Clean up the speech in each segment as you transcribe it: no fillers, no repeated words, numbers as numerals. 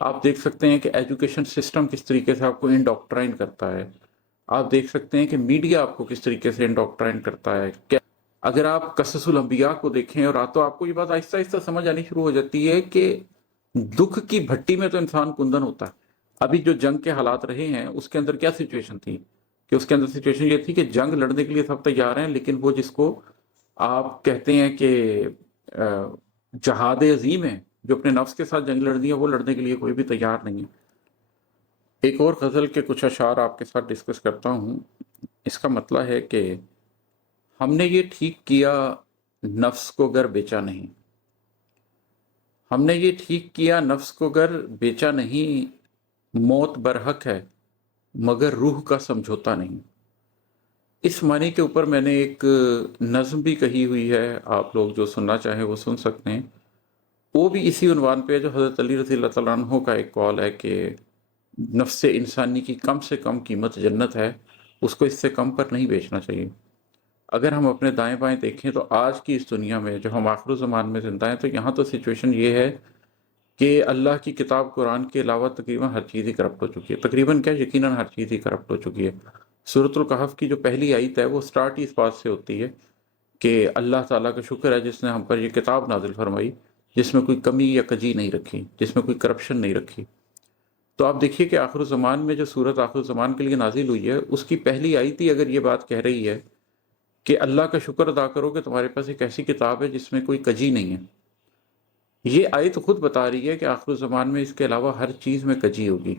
آپ دیکھ سکتے ہیں کہ ایجوکیشن سسٹم کس طریقے سے آپ کو انڈوکٹرائن کرتا ہے. آپ دیکھ سکتے ہیں کہ میڈیا آپ کو کس طریقے سے انڈوکٹرائن کرتا ہے. اگر آپ قصص الانبیاء کو دیکھیں اور تو آپ کو یہ بات آہستہ آہستہ سمجھ آنی شروع ہو جاتی ہے کہ دکھ کی بھٹی میں تو انسان کندن ہوتا ہے. ابھی جو جنگ کے حالات رہے ہیں اس کے اندر کیا سچویشن تھی کہ اس کے اندر سچویشن یہ تھی کہ جنگ لڑنے کے لیے سب تیار ہیں، لیکن وہ جس کو آپ کہتے ہیں کہ جہاد عظیم ہے، جو اپنے نفس کے ساتھ جنگ لڑنی ہے، وہ لڑنے کے لیے کوئی بھی تیار نہیں ہے. ایک اور غزل کے کچھ اشعار آپ کے ساتھ ڈسکس کرتا ہوں. اس کا مطلب ہے کہ ہم نے یہ ٹھیک کیا نفس کو گر بیچا نہیں، ہم نے یہ ٹھیک کیا نفس کو گر بیچا نہیں، موت برحق ہے مگر روح کا سمجھوتا نہیں. اس معنی کے اوپر میں نے ایک نظم بھی کہی ہوئی ہے، آپ لوگ جو سننا چاہیں وہ سن سکتے ہیں. وہ بھی اسی عنوان پہ ہے جو حضرت علی رضی اللہ تعالیٰ عنہ کا ایک قول ہے کہ نفس انسانی کی کم سے کم قیمت جنت ہے، اس کو اس سے کم پر نہیں بیچنا چاہیے. اگر ہم اپنے دائیں بائیں دیکھیں تو آج کی اس دنیا میں جو ہم آخر زمان میں زندہ ہیں، تو یہاں تو سچویشن یہ ہے کہ اللہ کی کتاب قرآن کے علاوہ تقریباً ہر چیز ہی کرپٹ ہو چکی ہے. تقریباً کیا، یقیناً ہر چیز ہی کرپٹ ہو چکی ہے. سورۃ الکہف کی جو پہلی آیت ہے وہ سٹارٹ ہی اس بات سے ہوتی ہے کہ اللہ تعالیٰ کا شکر ہے جس نے ہم پر یہ کتاب نازل فرمائی، جس میں کوئی کمی یا کجی نہیں رکھی، جس میں کوئی کرپشن نہیں رکھی. تو آپ دیکھیے کہ آخر زمان میں جو سورت آخر زمان کے لیے نازل ہوئی ہے، اس کی پہلی آیت ہی اگر یہ بات کہہ رہی ہے کہ اللہ کا شکر ادا کرو کہ تمہارے پاس ایک ایسی کتاب ہے جس میں کوئی کجی نہیں ہے. یہ آیت خود بتا رہی ہے کہ آخر زمان میں اس کے علاوہ ہر چیز میں کجی ہوگی.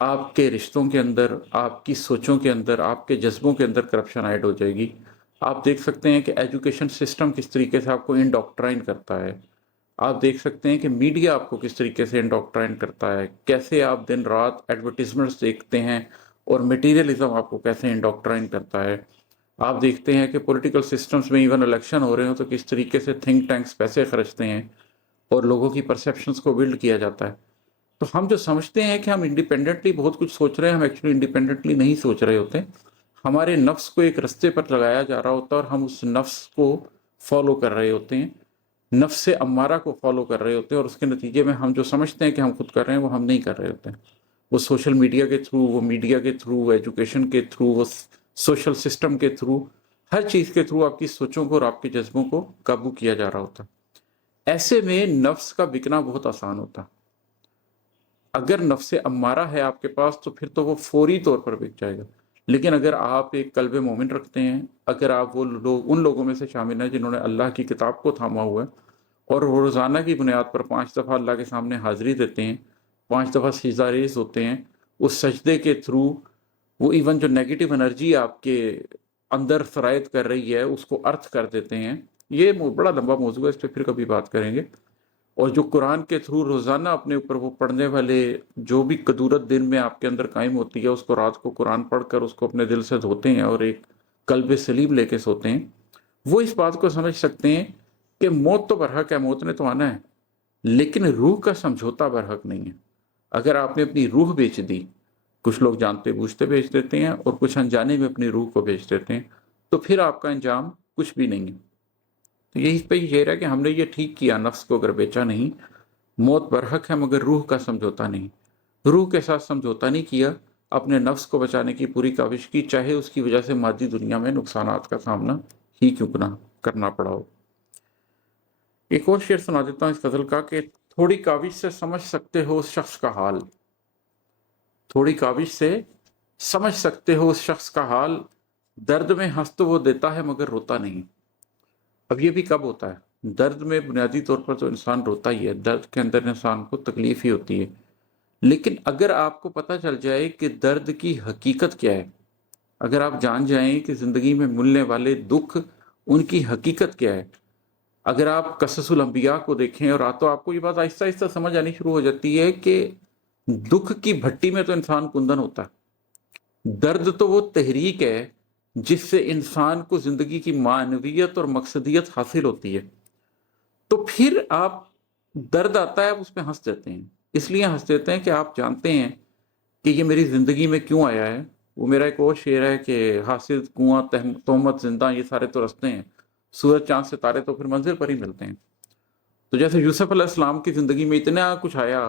آپ کے رشتوں کے اندر، آپ کی سوچوں کے اندر، آپ کے جذبوں کے اندر کرپشن ایڈ ہو جائے گی. آپ دیکھ سکتے ہیں کہ ایجوکیشن سسٹم کس طریقے سے آپ کو انڈوکٹرائن کرتا ہے. آپ دیکھ سکتے ہیں کہ میڈیا آپ کو کس طریقے سے انڈوکٹرائن کرتا ہے، کیسے آپ دن رات ایڈورٹیزمنٹس دیکھتے ہیں اور میٹیریلزم آپ کو کیسے انڈوکٹرائن کرتا ہے. آپ دیکھتے ہیں کہ پولیٹیکل سسٹمز میں ایون الیکشن ہو رہے ہوں تو کس طریقے سے تھنک ٹینکس پیسے خرچتے ہیں اور لوگوں کی پرسیپشنز کو بلڈ کیا جاتا ہے. تو ہم جو سمجھتے ہیں کہ ہم انڈیپینڈنٹلی بہت کچھ سوچ رہے ہیں، ہم ایکچولی انڈیپینڈنٹلی نہیں سوچ رہے ہوتے. ہمارے نفس کو ایک رستے پر لگایا جا رہا ہوتا ہے اور ہم اس نفس کو فالو کر رہے ہوتے ہیں، نفس امارہ کو فالو کر رہے ہوتے ہیں، اور اس کے نتیجے میں ہم جو سمجھتے ہیں کہ ہم خود کر رہے ہیں وہ ہم نہیں کر رہے ہوتے ہیں. وہ سوشل میڈیا کے تھرو، وہ میڈیا کے تھرو، ایجوکیشن کے تھرو، وہ سوشل سسٹم کے تھرو، ہر چیز کے تھرو آپ کی سوچوں کو اور آپ کے جذبوں کو قابو کیا جا رہا ہوتا. ایسے میں نفس کا بکنا بہت آسان ہوتا. اگر نفس امارہ ہے آپ کے پاس تو پھر تو وہ فوری طور پر بک جائے گا. لیکن اگر آپ ایک قلب مومن رکھتے ہیں، اگر آپ وہ لوگ ان لوگوں میں سے شامل ہیں جنہوں نے اللہ کی کتاب کو تھاما ہوا ہے اور وہ روزانہ کی بنیاد پر 5 دفعہ اللہ کے سامنے حاضری دیتے ہیں، 5 دفعہ سجدہ ریز ہوتے ہیں، اس سجدے کے تھرو وہ ایون جو نیگیٹو انرجی آپ کے اندر سرایت کر رہی ہے اس کو ارتھ کر دیتے ہیں. یہ بڑا لمبا موضوع ہے، اس پہ پھر کبھی بات کریں گے. اور جو قرآن کے تھرو روزانہ اپنے اوپر وہ پڑھنے والے جو بھی قدورت دن میں آپ کے اندر قائم ہوتی ہے، اس کو رات کو قرآن پڑھ کر اس کو اپنے دل سے دھوتے ہیں اور ایک قلب سلیم لے کے سوتے ہیں، وہ اس بات کو سمجھ سکتے ہیں کہ موت تو برحق ہے، موت نے تو آنا ہے، لیکن روح کا سمجھوتا برحق نہیں ہے. اگر آپ نے اپنی روح بیچ دی، کچھ لوگ جانتے بوجھتے بیچ دیتے ہیں اور کچھ انجانے میں اپنی روح کو بیچ دیتے ہیں، تو پھر آپ کا انجام کچھ بھی نہیں ہے. تو یہی پہ یہ شعر ہے کہ ہم نے یہ ٹھیک کیا نفس کو اگر بیچا نہیں، موت برحق ہے مگر روح کا سمجھوتا نہیں. روح کے ساتھ سمجھوتا نہیں کیا، اپنے نفس کو بچانے کی پوری کاوش کی، چاہے اس کی وجہ سے مادی دنیا میں نقصانات کا سامنا ہی کیوں نہ کرنا پڑا ہو. ایک اور شعر سنا دیتا ہوں اس غزل کا کہ تھوڑی کاوش سے سمجھ سکتے ہو اس شخص کا حال، تھوڑی کاوش سے سمجھ سکتے ہو اس شخص کا حال، درد میں ہنس تو وہ دیتا ہے مگر روتا نہیں. اب یہ بھی کب ہوتا ہے؟ درد میں بنیادی طور پر تو انسان روتا ہی ہے، درد کے اندر انسان کو تکلیف ہی ہوتی ہے. لیکن اگر آپ کو پتہ چل جائے کہ درد کی حقیقت کیا ہے، اگر آپ جان جائیں کہ زندگی میں ملنے والے دکھ ان کی حقیقت کیا ہے، اگر آپ قصص الانبیاء کو دیکھیں اور تو آپ کو یہ بات آہستہ آہستہ سمجھ آنی شروع ہو جاتی ہے کہ دکھ کی بھٹی میں تو انسان کندن ہوتا ہے. درد تو وہ تحریک ہے جس سے انسان کو زندگی کی معنویت اور مقصدیت حاصل ہوتی ہے. تو پھر آپ درد آتا ہے، آپ اس پہ ہنس دیتے ہیں. اس لیے ہنس دیتے ہیں کہ آپ جانتے ہیں کہ یہ میری زندگی میں کیوں آیا ہے. وہ میرا ایک اور شعر ہے کہ حاسد، کنواں، تہمت، زندہ، یہ سارے تو رستے ہیں، سورج، چاند، ستارے تو پھر منزل پر ہی ملتے ہیں. تو جیسے یوسف علیہ السلام کی زندگی میں اتنا کچھ آیا،